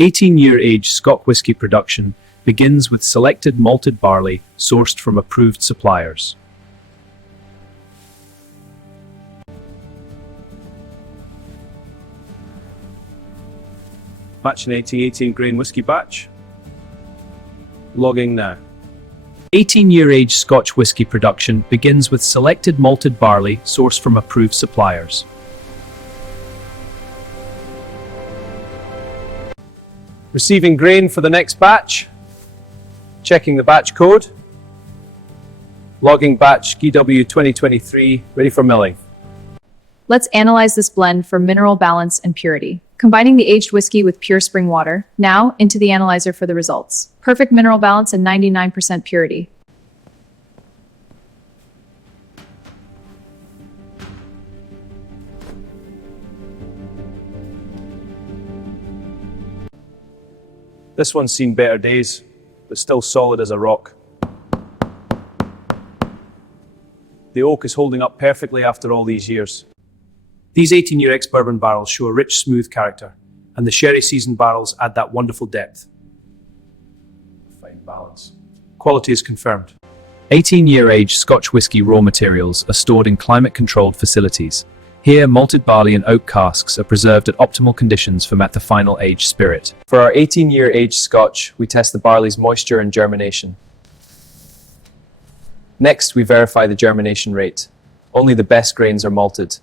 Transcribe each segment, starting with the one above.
18-year age Scotch whisky production begins with selected malted barley sourced from approved suppliers. Matching 18 grain whisky batch. Logging now. 18-year age Scotch whisky production begins with selected malted barley sourced from approved suppliers. Receiving grain for the next batch. Checking the batch code. Logging batch GW 2023, ready for milling. Let's analyze this blend for mineral balance and purity. Combining the aged whiskey with pure spring water. Now, into the analyzer for the results. Perfect mineral balance and 99% purity. This one's seen better days, but still solid as a rock. The oak is holding up perfectly after all these years. These 18-year ex-bourbon barrels show a rich, smooth character, and the sherry-seasoned barrels add that wonderful depth. Fine balance. Quality is confirmed. 18-year age Scotch whisky raw materials are stored in climate-controlled facilities. Here, malted barley and oak casks are preserved at optimal conditions for the final aged spirit. For our 18-year aged Scotch, we test the barley's moisture and germination. Next, we verify the germination rate. Only the best grains are malted.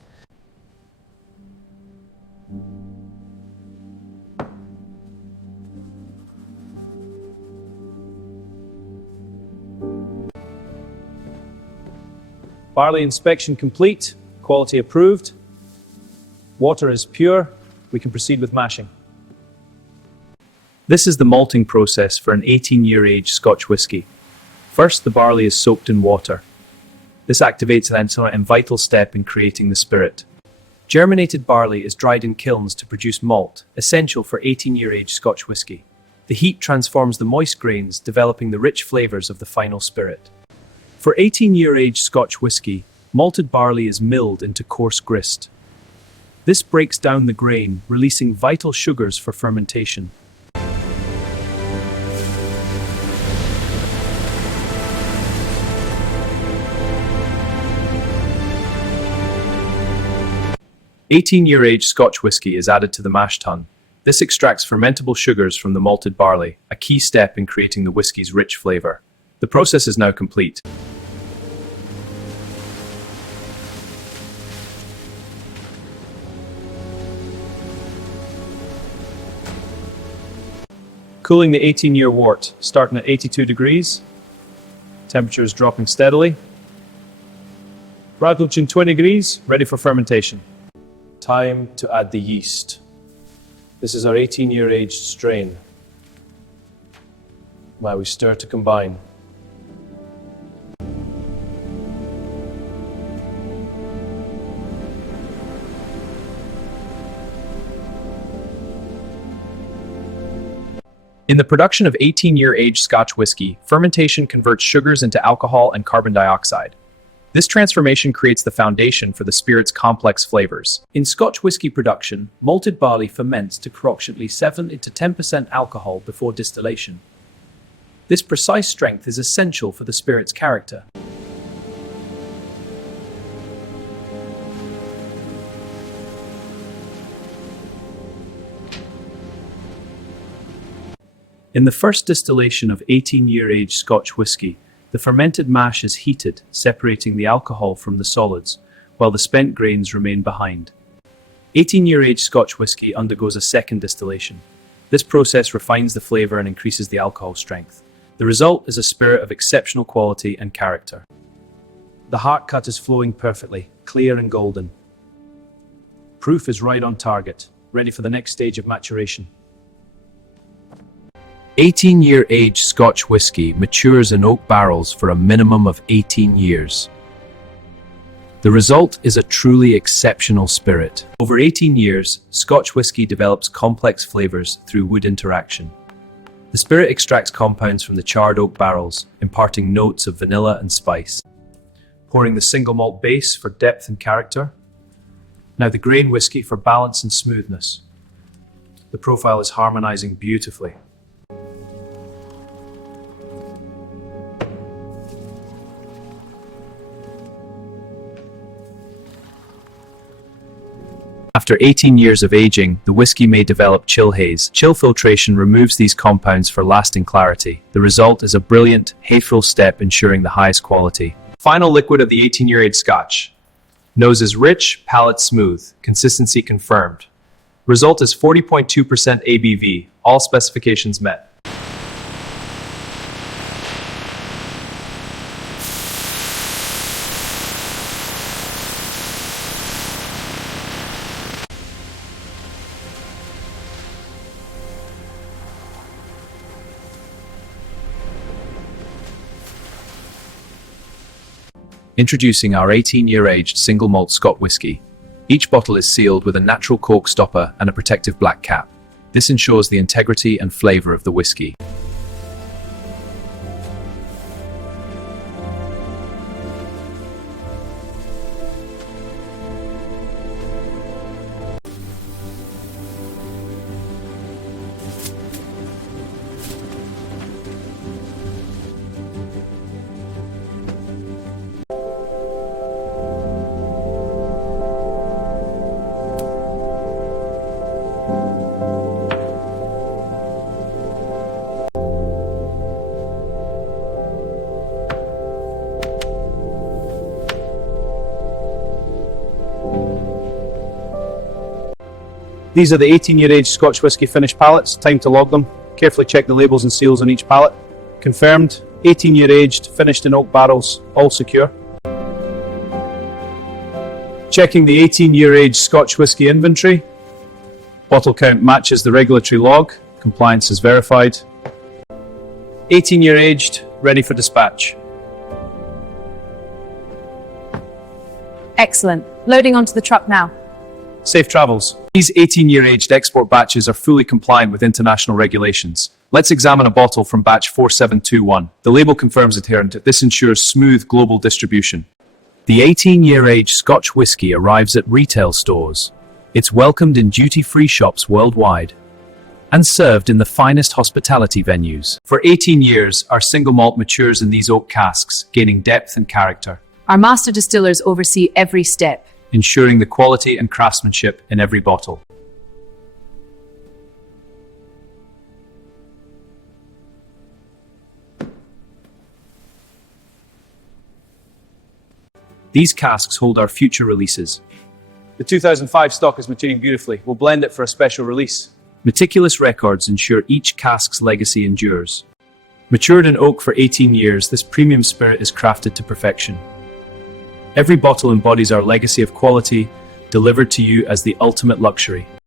Barley inspection complete, quality approved. Water is pure, we can proceed with mashing. This is the malting process for an 18-year age Scotch whisky. First, the barley is soaked in water. This activates a vital step in creating the spirit. Germinated barley is dried in kilns to produce malt, essential for 18-year age Scotch whisky. The heat transforms the moist grains, developing the rich flavors of the final spirit. For 18-year age Scotch whisky, malted barley is milled into coarse grist. This breaks down the grain, releasing vital sugars for fermentation. Eighteen-year age Scotch whisky is added to the mash tun. This extracts fermentable sugars from the malted barley, a key step in creating the whisky's rich flavor. The process is now complete. Cooling the 18-year wort, starting at 82 degrees. Temperature is dropping steadily. Approaching 20 degrees, ready for fermentation. Time to add the yeast. This is our 18-year aged strain. While we stir to combine. In the production of 18-year aged Scotch whisky, fermentation converts sugars into alcohol and carbon dioxide. This transformation creates the foundation for the spirit's complex flavors. In Scotch whisky production, malted barley ferments to approximately 7 to 10% alcohol before distillation. This precise strength is essential for the spirit's character. In the first distillation of 18-year aged Scotch whisky, the fermented mash is heated, separating the alcohol from the solids, while the spent grains remain behind. 18-year aged Scotch whisky undergoes a second distillation. This process refines the flavor and increases the alcohol strength. The result is a spirit of exceptional quality and character. The heart cut is flowing perfectly, clear and golden. Proof is right on target, ready for the next stage of maturation. 18-year aged Scotch whisky matures in oak barrels for a minimum of 18 years. The result is a truly exceptional spirit. Over 18 years, Scotch whisky develops complex flavors through wood interaction. The spirit extracts compounds from the charred oak barrels, imparting notes of vanilla and spice. Pouring the single malt base for depth and character. Now the grain whisky for balance and smoothness. The profile is harmonizing beautifully. After 18 years of aging, the whiskey may develop chill haze. Chill filtration removes these compounds for lasting clarity. The result is a brilliant, haze-free step ensuring the highest quality. Final liquid of the 18-year aged Scotch. Nose is rich, palate smooth, consistency confirmed. Result is 40.2% ABV, all specifications met. Introducing our 18-year aged single malt Scotch whiskey. Each bottle is sealed with a natural cork stopper and a protective black cap. This ensures the integrity and flavor of the whiskey. These are the 18-year aged Scotch whisky finished pallets. Time to log them. Carefully check the labels and seals on each pallet. Confirmed. 18-year aged, finished in oak barrels, all secure. Checking the 18-year aged Scotch whisky inventory. Bottle count matches the regulatory log. Compliance is verified. 18-year aged, ready for dispatch. Excellent. Loading onto the truck now. Safe travels. These 18-year aged export batches are fully compliant with international regulations. Let's examine a bottle from batch 4721. The label confirms adherence. This ensures smooth global distribution. The 18-year aged Scotch whisky arrives at retail stores. It's welcomed in duty-free shops worldwide and served in the finest hospitality venues. For 18 years, our single malt matures in these oak casks, gaining depth and character, Our master distillers oversee every step. ensuring the quality and craftsmanship in every bottle. These casks hold our future releases. The 2005 stock is maturing beautifully. We'll blend it for a special release. Meticulous records ensure each cask's legacy endures. Matured in oak for 18 years, this premium spirit is crafted to perfection. Every bottle embodies our legacy of quality, delivered to you as the ultimate luxury.